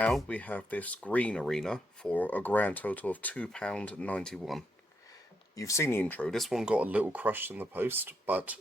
now we have this green arena for a grand total of £2.91. You've seen the intro, this one got a little crushed in the post, but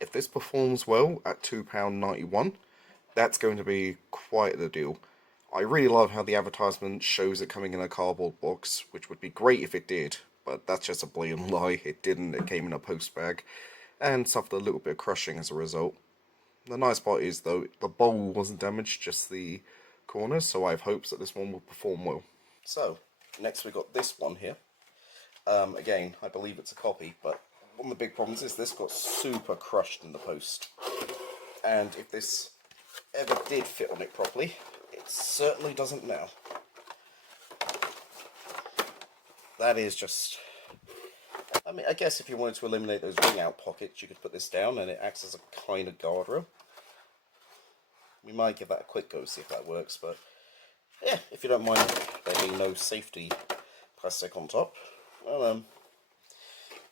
if this performs well at £2.91, that's going to be quite the deal. I really love how the advertisement shows it coming in a cardboard box, which would be great if it did, but that's just a blatant lie. It didn't, it came in a post bag, and suffered a little bit of crushing as a result. The nice part is, though, the bowl wasn't damaged, just the corners, so I have hopes that this one will perform well. So, next we got this one here. Again, I believe it's a copy, but one of the big problems is this got super crushed in the post. And if this ever did fit on it properly, it certainly doesn't now. That is just... I mean, I guess if you wanted to eliminate those ring out pockets, you could put this down and it acts as a kind of guardrail. We might give that a quick go, see if that works, but yeah, if you don't mind there being no safety plastic on top, well,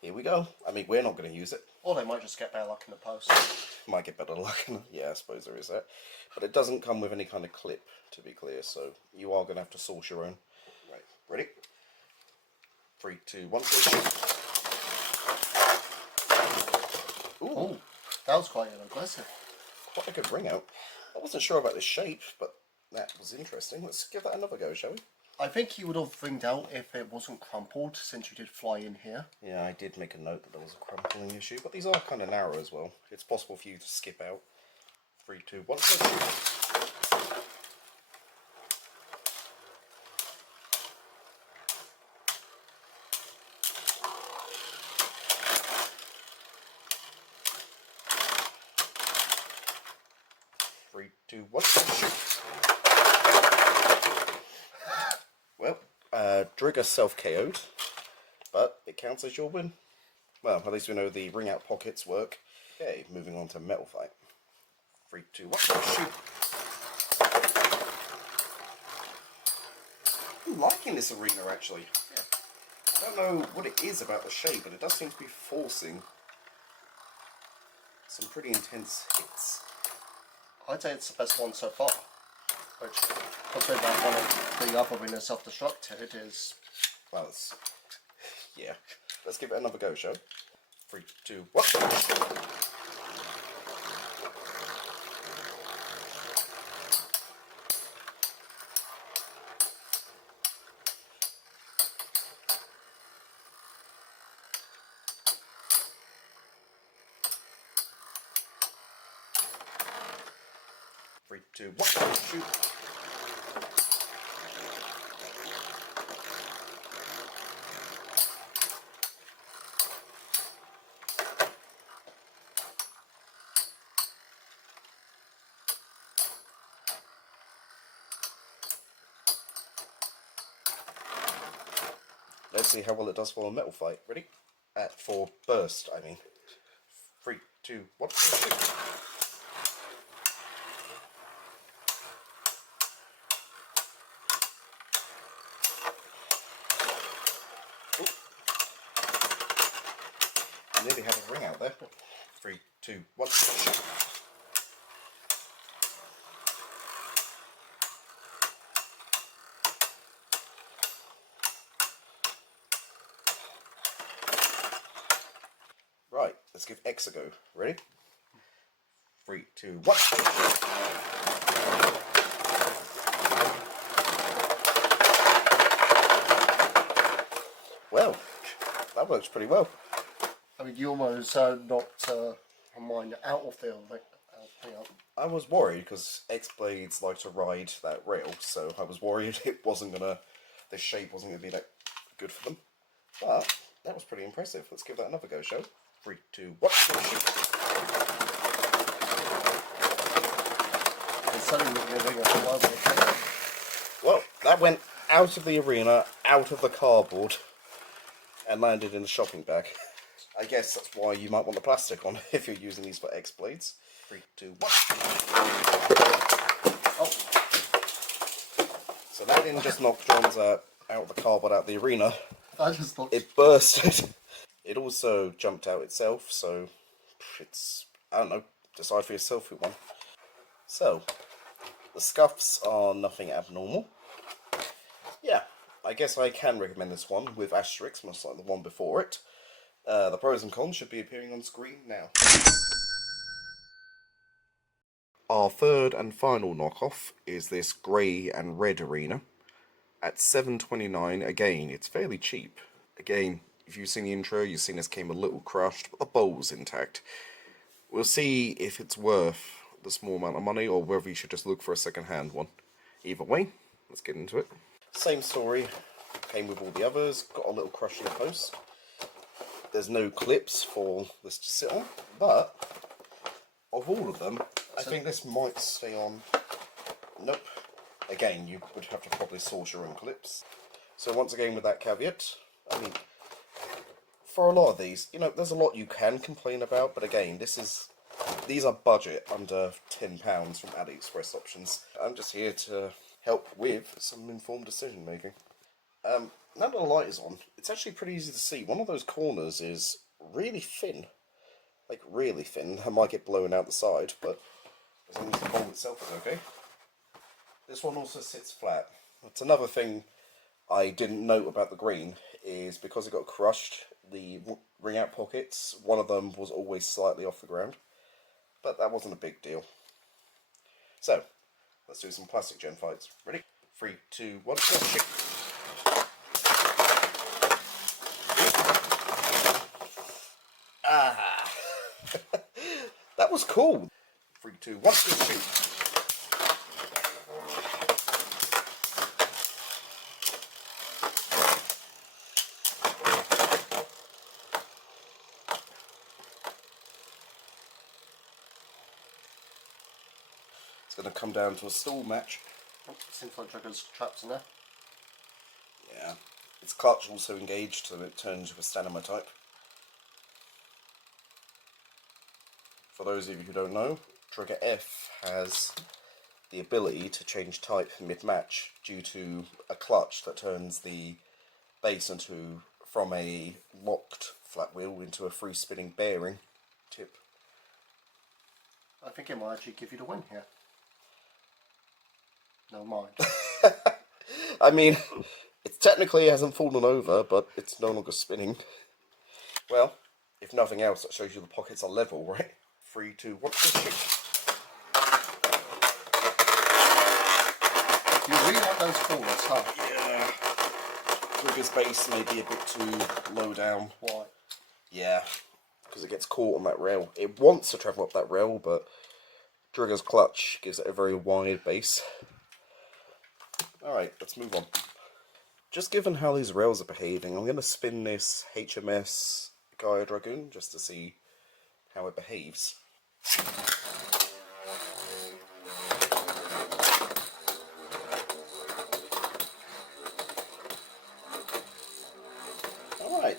here we go. I mean, we're not going to use it. Or they might just get better luck in the post. Might get better luck. Yeah, I suppose there is that. But it doesn't come with any kind of clip, to be clear, so you are going to have to source your own. Right, ready? 3, 2, 1, shoot. Ooh, that was quite aggressive. Quite a good ring out. I wasn't sure about the shape, but that was interesting. Let's give that another go, shall we? I think you would have ringed out if it wasn't crumpled, since you did fly in here. Yeah, I did make a note that there was a crumpling issue, but these are kind of narrow as well. It's possible for you to skip out. 3, 2, 1, shoot. 3, 2, 1, shoot. Well, Drigger self-KO'd, but it counts as your win. Well, at least we know the ring out pockets work. Okay, moving on to metal fight. 3, 2, 1, shoot. I'm liking this arena actually. Yeah. I don't know what it is about the shape, but it does seem to be forcing some pretty intense hits. I'd say it's the best one so far. Which, considering that one of the other winners self-destructed is... Well, it's... yeah. Let's give it another go, shall we? 3, 2, 1. Three, two, one, shoot. Let's see how well it does for a metal fight. Ready? For burst, I mean. 3, 2, 1, shoot. I nearly had a ring out there. 3, 2, 1, shoot. Right, let's give X a go. Ready? 3, 2, 1. Well, that works pretty well. I mean, you almost knocked mine out of the thing up. I was worried because X-Blades like to ride that rail, so I was worried the shape wasn't gonna be that good for them. But that was pretty impressive. Let's give that another go, shall we? 3, 2, 1, shoot. Well, that went out of the arena, out of the cardboard, and landed in the shopping bag. I guess that's why you might want the plastic on if you're using these for X-Blades. 3, 2, 1. Oh. So that didn't just knock John's out of the cardboard out of the arena. It bursted. It also jumped out itself, so it's, I don't know, decide for yourself who won. So, The scuffs are nothing abnormal. Yeah, I guess I can recommend this one with asterisks, much like the one before it. The pros and cons should be appearing on screen now. Our third and final knockoff is this grey and red arena. At $7.29, again, it's fairly cheap. Again, if you've seen the intro, you've seen this came a little crushed, but the bowl's intact. We'll see if it's worth the small amount of money or whether you should just look for a second-hand one. Either way, let's get into it. Same story, came with all the others, got a little crush in the post. There's no clips for this to sit on, but of all of them, I think this might stay on. Nope. Again, you would have to probably source your own clips. So once again, with that caveat, I mean, for a lot of these, you know, there's a lot you can complain about, but again, these are budget under £10 from AliExpress options. I'm just here to help with some informed decision making. Now that the light is on, it's actually pretty easy to see. One of those corners is really thin. Like, really thin. I might get blown out the side, but as long as the bowl itself is okay. This one also sits flat. That's another thing I didn't note about the green, is because it got crushed, the ring out pockets, one of them was always slightly off the ground. But that wasn't a big deal. So, let's do some plastic gen fights. Ready? 3, 2, 1, go, shoot! Ah! That was cool! 3, 2, 1, go, shoot! It's going to come down to a stall match. Oh, seems like Jugger's trapped in there. Yeah. Its clutch also engaged, so it turns to a stamina type. For those of you who don't know, trigger F has the ability to change type mid-match due to a clutch that turns the base from a locked flat wheel into a free spinning bearing tip. I think it might actually give you the win here. Never mind. I mean, it technically hasn't fallen over, but it's no longer spinning. Well, if nothing else, that shows you the pockets are level, right? 3, 2, 1, just shoot. You really like those corners, huh? Yeah. Trigger's base may be a bit too low down. Why? Yeah, because it gets caught on that rail. It wants to travel up that rail, but Trigger's clutch gives it a very wide base. Alright, let's move on. Just given how these rails are behaving, I'm going to spin this HMS Gaia Dragoon just to see how it behaves. Alright.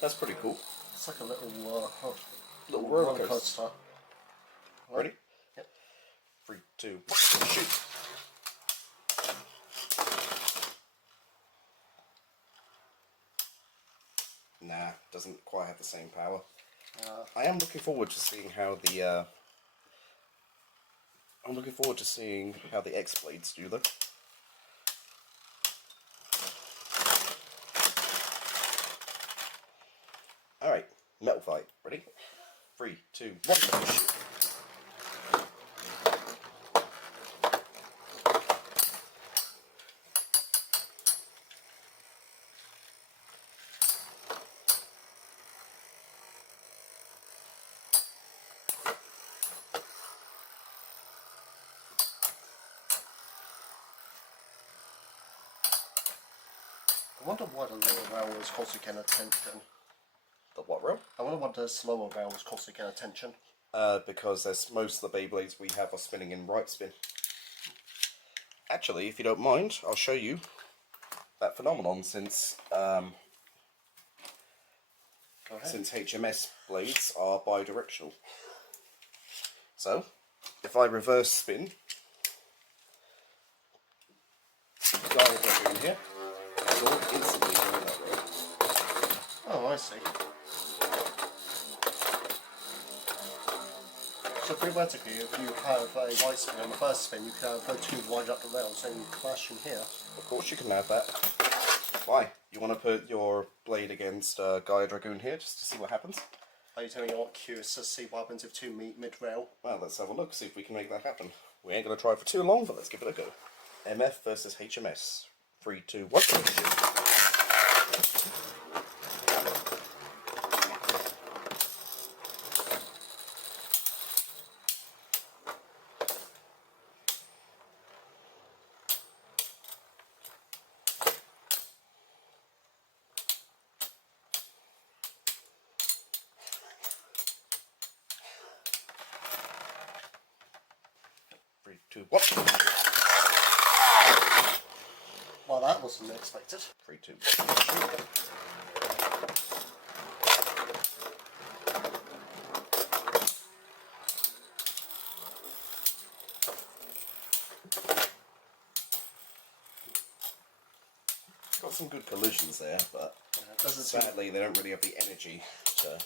That's pretty cool. It's like a little, Little roller coaster. coaster. Ready? Yep. 3, 2, 1, shoot! Nah, doesn't quite have the same power. I am looking forward to seeing how the X-Blades do though. Alright, metal fight. Ready? 3, 2, 1, shoot! I wonder why the lower rail was causing attention. The what rail? I wonder why the slower rail was causing attention. Because most of the Beyblades we have are spinning in right spin. Actually, if you don't mind, I'll show you that phenomenon since HMS blades are bidirectional. So, if I reverse spin, Gaia Dragoon here, it'll instantly go that way. Oh, I see. So theoretically, if you have a white spin on the first spin, you can go too wide up the rails and clash in here. Of course you can have that. Why? You want to put your blade against Gaia Dragoon here just to see what happens? Are you telling me you're not curious to see what happens if two meet mid-rail? Well, let's have a look, see if we can make that happen. We ain't going to try for too long, but let's give it a go. MF versus HMS. 3, 2, 1. 3, 2, 1. Well, that wasn't expected. 3, 2, 1. Got some good collisions there, but sadly they don't really have the energy to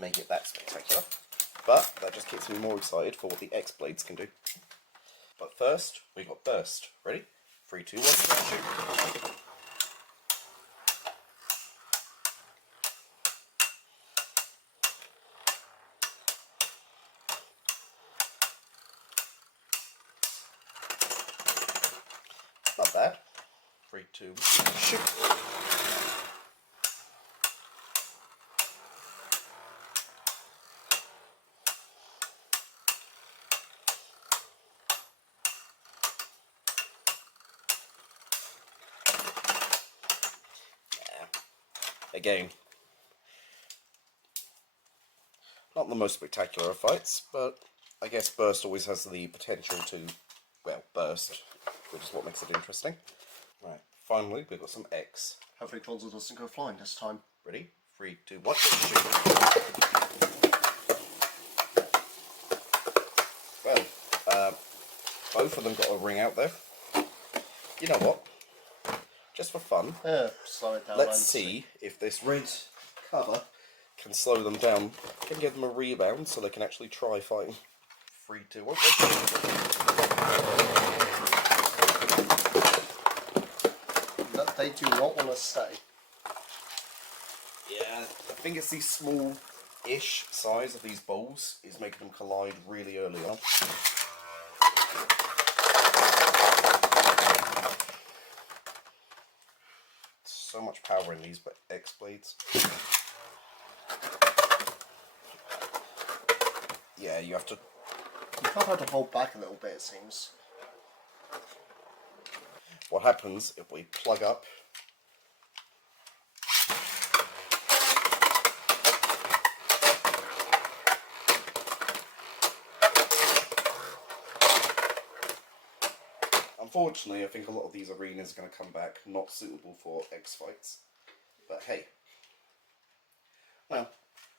make it that spectacular. But that just gets me more excited for what the X blades can do. But first, we got burst. Ready? 3, 2, 1, shoot! Not bad. 3, 2, 1, shoot! Again, not the most spectacular of fights, but I guess burst always has the potential to, well, burst, which is what makes it interesting. Right, finally we've got some X. Hopefully Tronzo doesn't go flying this time. Ready? 3, 2, 1, shoot! Well, both of them got a ring out there. You know what? Just for fun, Yeah, slow it down. let's see if this red cover can slow them down, can give them a rebound so they can actually try fighting. 3, 2, 1. They do not want to stay. Yeah, I think it's the small-ish size of these balls is making them collide really early on. So much power in these X blades. Yeah, you have to. You kind of have to hold back a little bit, it seems. What happens if we plug up? Unfortunately, I think a lot of these arenas are going to come back not suitable for X fights. But hey, well,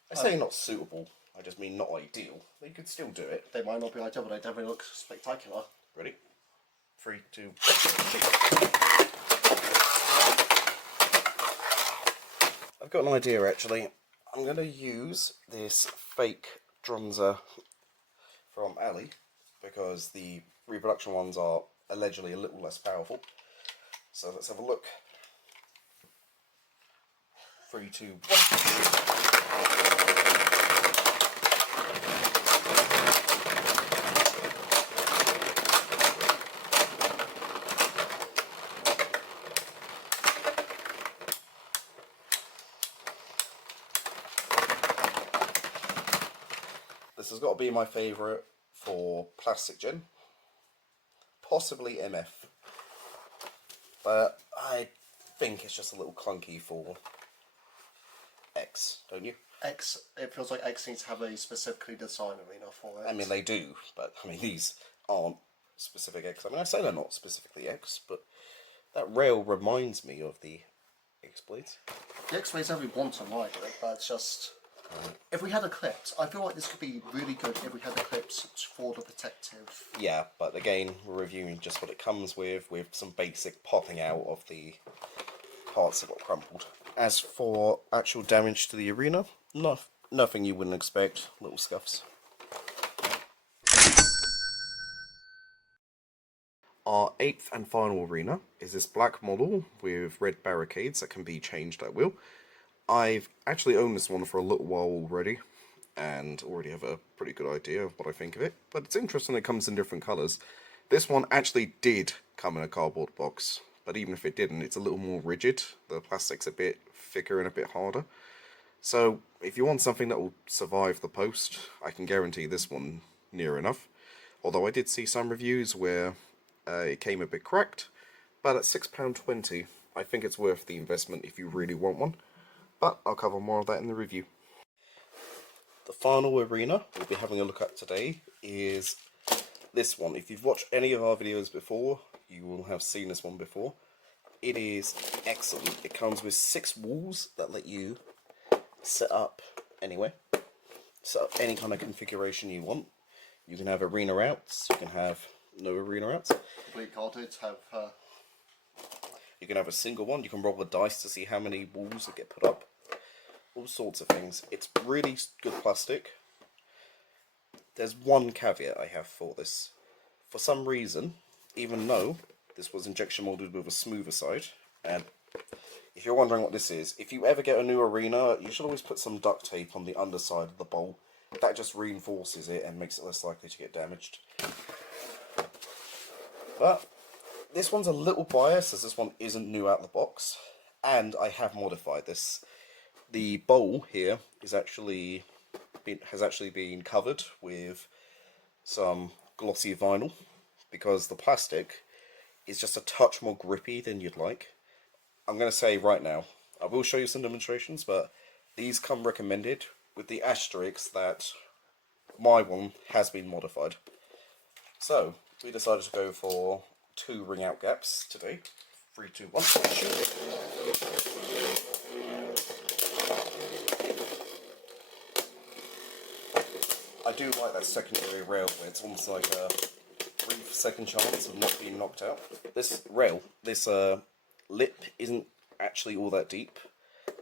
I say not suitable. I just mean not ideal. They could still do it. They might not be ideal, but they definitely look spectacular. Ready? 3, 2, 1. I've got an idea actually. I'm going to use this fake Drunza from Ali because the reproduction ones are allegedly a little less powerful. So let's have a look. 3, 2, 1. This has got to be my favourite for plastic gen, possibly MF, but I think it's just a little clunky for X, don't you? X, it feels like X needs to have a specifically designed arena for it. I mean, they do, but I mean, these aren't specific X. I mean, I say they're not specifically X, but that rail reminds me of the X blades. The X-rays every once in a while, but it's just... If we had a clips, I feel like this could be really good if we had the clips for the protective. Yeah, but again, we're reviewing just what it comes with some basic popping out of the parts that got crumpled. As for actual damage to the arena, nothing you wouldn't expect, little scuffs. Our 8th and final arena is this black model with red barricades that can be changed at will. I've actually owned this one for a little while already, and already have a pretty good idea of what I think of it, but it's interesting it comes in different colours. This one actually did come in a cardboard box, but even if it didn't, it's a little more rigid. The plastic's a bit thicker and a bit harder. So if you want something that will survive the post, I can guarantee this one near enough. Although I did see some reviews where it came a bit cracked, but at £6.20 I think it's worth the investment if you really want one. But I'll cover more of that in the review. The final arena we'll be having a look at today is this one. If you've watched any of our videos before, you will have seen this one before. It is excellent. It comes with 6 walls that let you set up anywhere. Set up any kind of configuration you want. You can have arena routes, you can have no arena routes. We got it, You can have a single one, you can roll the dice to see how many walls that get put up. All sorts of things. It's really good plastic. There's one caveat I have for this. For some reason, even though this was injection molded with a smoother side, and if you're wondering what this is, if you ever get a new arena, you should always put some duct tape on the underside of the bowl. That just reinforces it and makes it less likely to get damaged. But this one's a little biased as this one isn't new out the box, and I have modified this. The bowl here has actually been covered with some glossy vinyl because the plastic is just a touch more grippy than you'd like. I'm going to say right now, I will show you some demonstrations, but these come recommended with the asterisk that my one has been modified. So, we decided to go for 2 ring out gaps today. 3, 2, 1, shoot. I do like that secondary rail where it's almost like a brief second chance of not being knocked out. This rail, this lip isn't actually all that deep,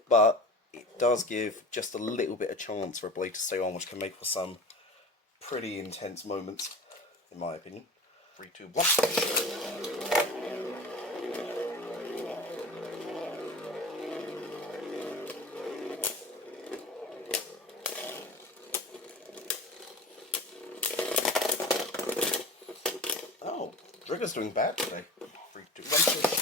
but it does give just a little bit of chance for a blade to stay on, which can make for some pretty intense moments, in my opinion. 3, 2, 1. Oh, Trigger's doing bad today. 3, 2, 1.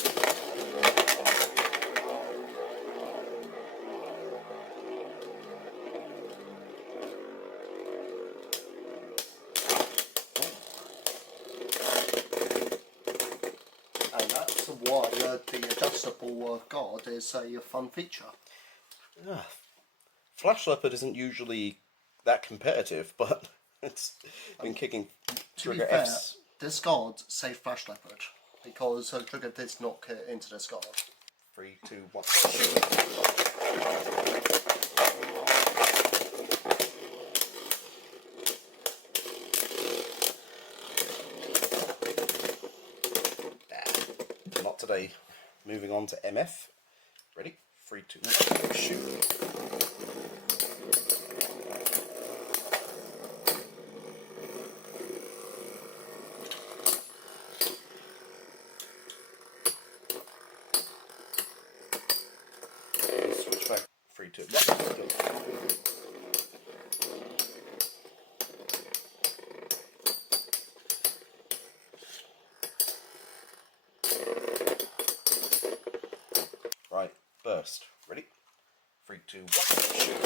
Why the adjustable guard is a fun feature. Yeah. Flash Leopard isn't usually that competitive, but it's been kicking Trigger to be fair, F's. this guard saved Flash Leopard because Trigger did knock it into this guard. 3, 2, 1. Not today. Moving on to MF. Ready? 3, 2, 1. Shoot. Switch back. 3, 2, 1. Right, burst. Ready? 3, 2, 1. Shoot.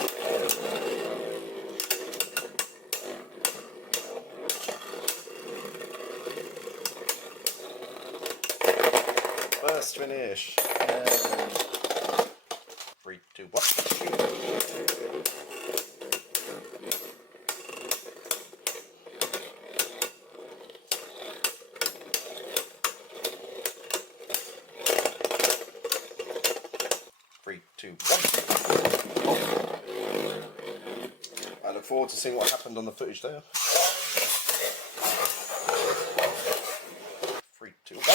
Burst finish. 3, 2, 1. Shoot. Three, two, one. I look forward to seeing what happened on the footage there. 3, 2, 1.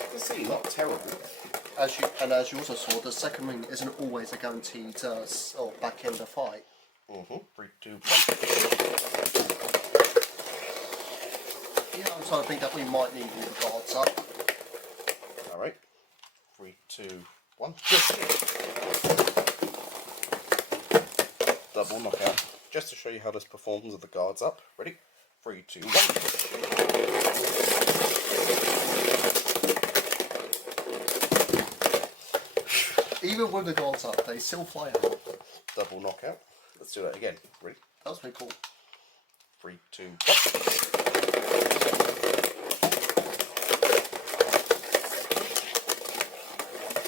You can see, not terrible. As you also saw, the second ring isn't always a guaranteed or back end of fight. 3, 2, 1. Yeah, I'm trying to think that we might need all the guards up. Alright. 3, 2, 1. Double knockout. Just to show you how this performs with the guards up. Ready? 3, 2, 1. Even with the guards up, they still fly out. Double knockout. Let's do that again. Ready? That was pretty cool. 3, 2, 1.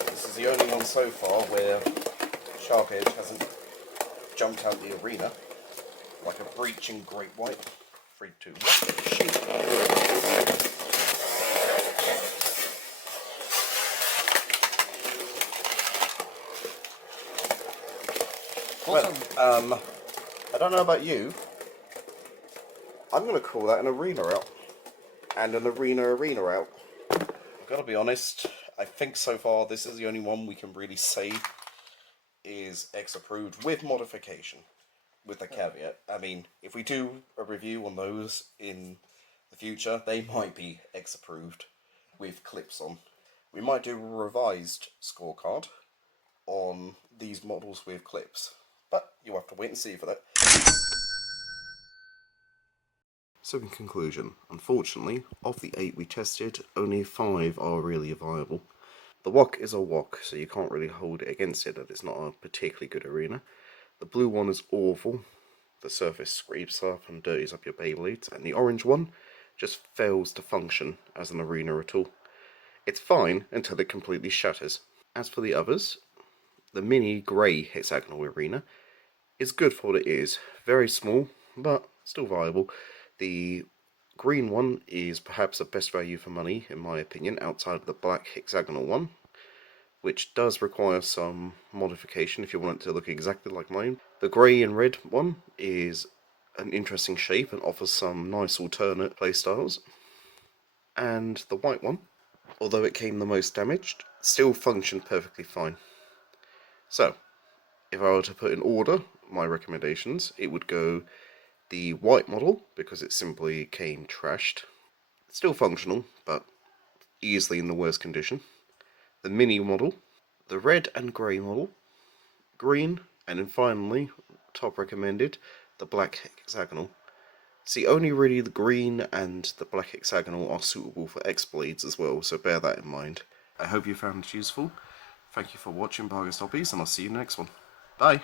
This is the only one so far where Sharp Edge hasn't jumped out the arena like a breaching great white. 3, 2, 1. Shoot. Well, I don't know about you. I'm going to call that an arena out. And an arena out. I've got to be honest, I think so far this is the only one we can really say is X approved with modification. With the caveat, I mean, if we do a review on those in the future, they might be X approved with clips on. We might do a revised scorecard on these models with clips, but you'll have to wait and see for that. So in conclusion, unfortunately, of the 8 we tested, only 5 are really viable. The wok is a wok, so you can't really hold it against it that it's not a particularly good arena. The blue one is awful. The surface scrapes up and dirties up your Beyblades, and the orange one just fails to function as an arena at all. It's fine until it completely shatters. As for the others, the mini grey hexagonal arena is good for what it is. Very small, but still viable. The green one is perhaps the best value for money, in my opinion, outside of the black hexagonal one, which does require some modification if you want it to look exactly like mine. The grey and red one is an interesting shape and offers some nice alternate playstyles. And the white one, although it came the most damaged, still functioned perfectly fine. So, if I were to put in order my recommendations, it would go the white model, because it simply came trashed. Still functional, but easily in the worst condition. The mini model, the red and grey model, green, and then finally, top recommended, the black hexagonal. See, only really the green and the black hexagonal are suitable for X-Blades as well, so bear that in mind. I hope you found it useful. Thank you for watching Bargain Stoppies, and I'll see you in the next one. Bye!